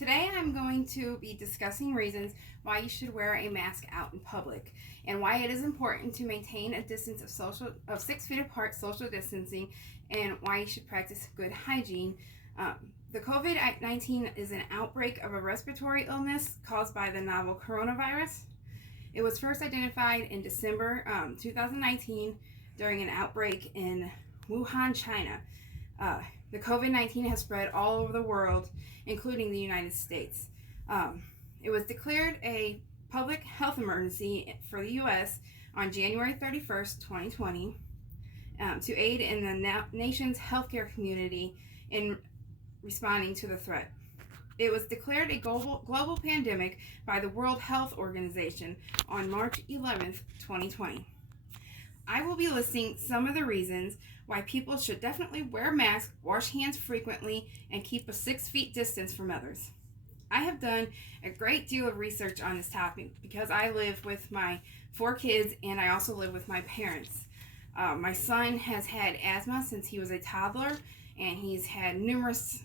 Today I'm going to be discussing reasons why you should wear a mask out in public and why it is important to maintain a distance of 6 feet apart, social distancing, and why you should practice good hygiene. The COVID-19 is an outbreak of a respiratory illness caused by the novel coronavirus. It was first identified in December 2019 during an outbreak in Wuhan, China. The COVID-19 has spread all over the world, including the United States. It was declared a public health emergency for the U.S. on January 31st, 2020, to aid in the nation's healthcare community in responding to the threat. It was declared a global pandemic by the World Health Organization on March 11th, 2020. I will be listing some of the reasons why people should definitely wear masks, wash hands frequently, and keep a 6 feet distance from others. I have done a great deal of research on this topic because I live with my 4 kids and I also live with my parents. My son has had asthma since he was a toddler, and he's had numerous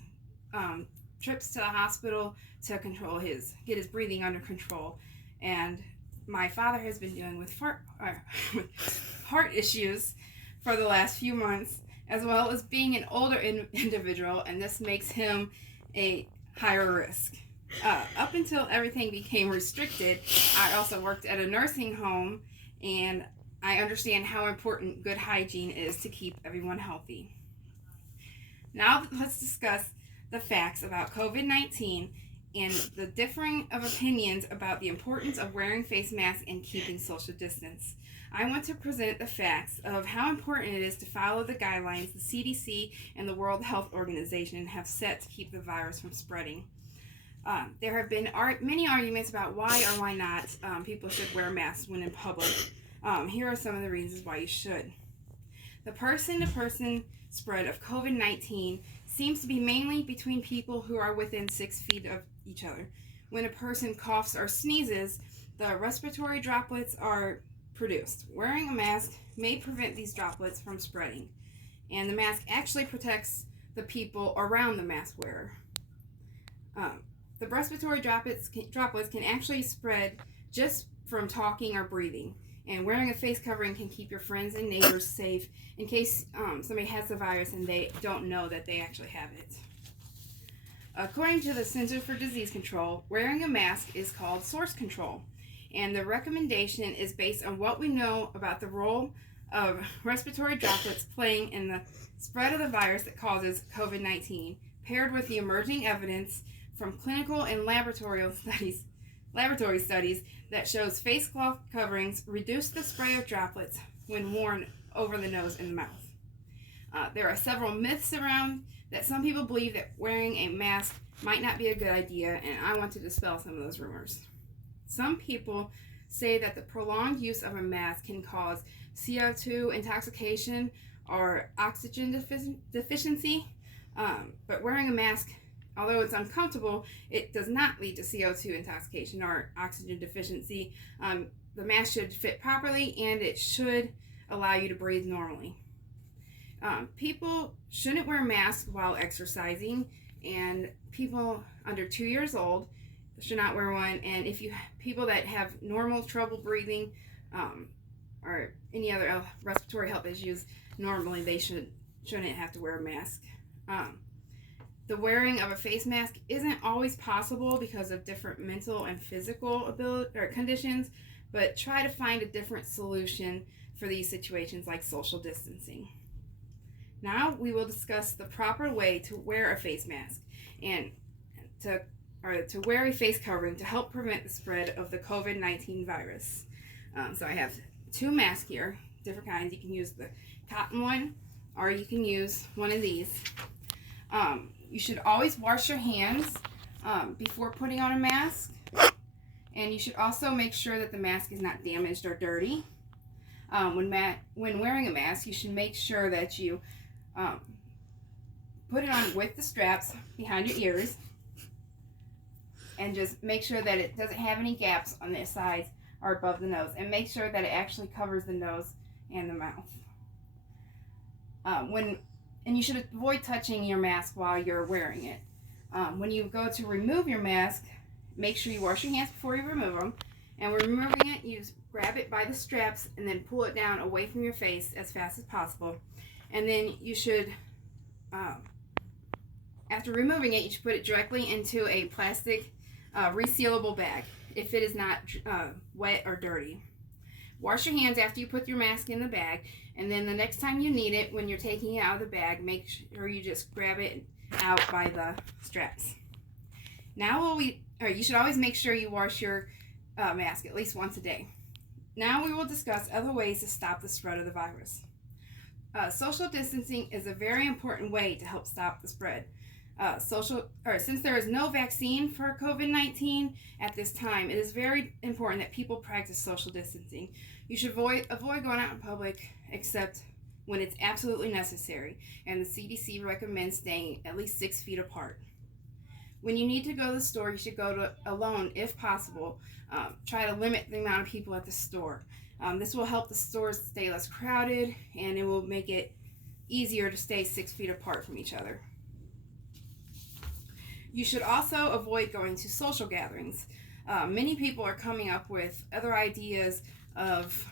trips to the hospital to get his breathing under control. And my father has been dealing with heart issues for the last few months, as well as being an older individual, and this makes him a higher risk. Up until everything became restricted, I also worked at a nursing home, and I understand how important good hygiene is to keep everyone healthy. Now let's discuss the facts about COVID-19 and the differing of opinions about the importance of wearing face masks and keeping social distance. I want to present the facts of how important it is to follow the guidelines the CDC and the World Health Organization have set to keep the virus from spreading. There have been many arguments about why or why not people should wear masks when in public. Here are some of the reasons why you should. The person-to-person spread of COVID-19 seems to be mainly between people who are within 6 feet of each other. When a person coughs or sneezes, the respiratory droplets are produced. Wearing a mask may prevent these droplets from spreading, and the mask actually protects the people around the mask wearer. The respiratory droplets can actually spread just from talking or breathing, and wearing a face covering can keep your friends and neighbors safe in case somebody has the virus and they don't know that they actually have it. According to the Centers for Disease Control, wearing a mask is called source control, and the recommendation is based on what we know about the role of respiratory droplets playing in the spread of the virus that causes COVID-19, paired with the emerging evidence from clinical and laboratory studies that shows face cloth coverings reduce the spray of droplets when worn over the nose and the mouth. There are several myths around that some people believe that wearing a mask might not be a good idea, and I want to dispel some of those rumors. Some people say that the prolonged use of a mask can cause CO2 intoxication or oxygen deficiency, but wearing a mask, although it's uncomfortable, it does not lead to CO2 intoxication or oxygen deficiency. The mask should fit properly, and it should allow you to breathe normally. People shouldn't wear masks while exercising, and people under 2 years old should not wear one. And if you people that have normal trouble breathing or any other respiratory health issues, normally they shouldn't have to wear a mask. The wearing of a face mask isn't always possible because of different mental and physical conditions, but try to find a different solution for these situations like social distancing. Now we will discuss the proper way to wear a face mask and to wear a face covering to help prevent the spread of the COVID-19 virus. So I have 2 masks here, different kinds. You can use the cotton one, or you can use one of these. You should always wash your hands before putting on a mask, and you should also make sure that the mask is not damaged or dirty. When wearing a mask, you should make sure that you put it on with the straps behind your ears, and just make sure that it doesn't have any gaps on the sides or above the nose, and make sure that it actually covers the nose and the mouth. And you should avoid touching your mask while you're wearing it. When you go to remove your mask, make sure you wash your hands before you remove them. And when removing it, you grab it by the straps and then pull it down away from your face as fast as possible. And then you should, after removing it, you should put it directly into a plastic resealable bag if it is not wet or dirty. Wash your hands after you put your mask in the bag, and then the next time you need it, when you're taking it out of the bag, make sure you just grab it out by the straps. Now you should always make sure you wash your mask at least once a day. Now we will discuss other ways to stop the spread of the virus. Social distancing is a very important way to help stop the spread. Since there is no vaccine for COVID-19 at this time, it is very important that people practice social distancing. You should avoid going out in public except when it's absolutely necessary, and the CDC recommends staying at least 6 feet apart. When you need to go to the store, you should go alone if possible. Try to limit the amount of people at the store. This will help the stores stay less crowded, and it will make it easier to stay 6 feet apart from each other. You should also avoid going to social gatherings. Many people are coming up with other ideas of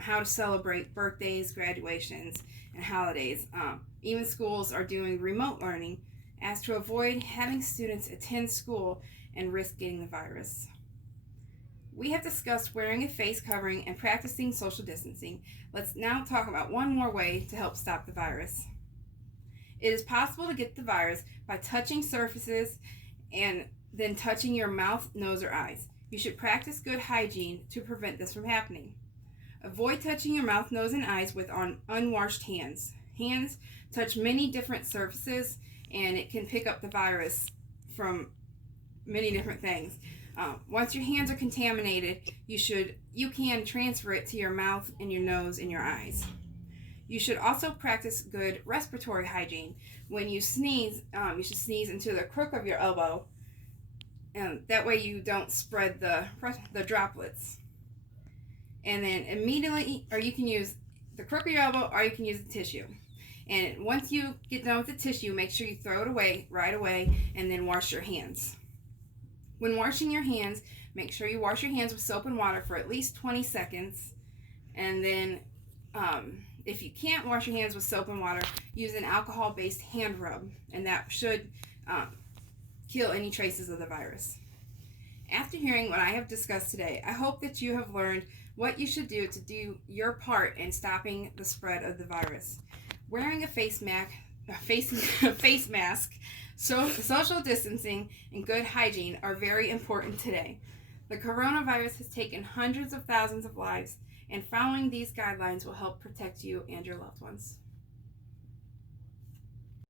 how to celebrate birthdays, graduations, and holidays. Even schools are doing remote learning as to avoid having students attend school and risk getting the virus. We have discussed wearing a face covering and practicing social distancing. Let's now talk about one more way to help stop the virus. It is possible to get the virus by touching surfaces and then touching your mouth, nose, or eyes. You should practice good hygiene to prevent this from happening. Avoid touching your mouth, nose, and eyes with unwashed hands. Hands touch many different surfaces, and it can pick up the virus from many different things. Once your hands are contaminated, you can transfer it to your mouth and your nose and your eyes. You should also practice good respiratory hygiene. When you sneeze, you should sneeze into the crook of your elbow, and that way you don't spread the droplets. And then immediately, or you can use the crook of your elbow, or you can use the tissue. And once you get done with the tissue, make sure you throw it away right away, and then wash your hands. When washing your hands, make sure you wash your hands with soap and water for at least 20 seconds. And then if you can't wash your hands with soap and water, use an alcohol-based hand rub, and that should kill any traces of the virus. After hearing what I have discussed today, I hope that you have learned what you should do to do your part in stopping the spread of the virus. Wearing a face mask, social distancing, and good hygiene are very important today. The coronavirus has taken hundreds of thousands of lives, and following these guidelines will help protect you and your loved ones.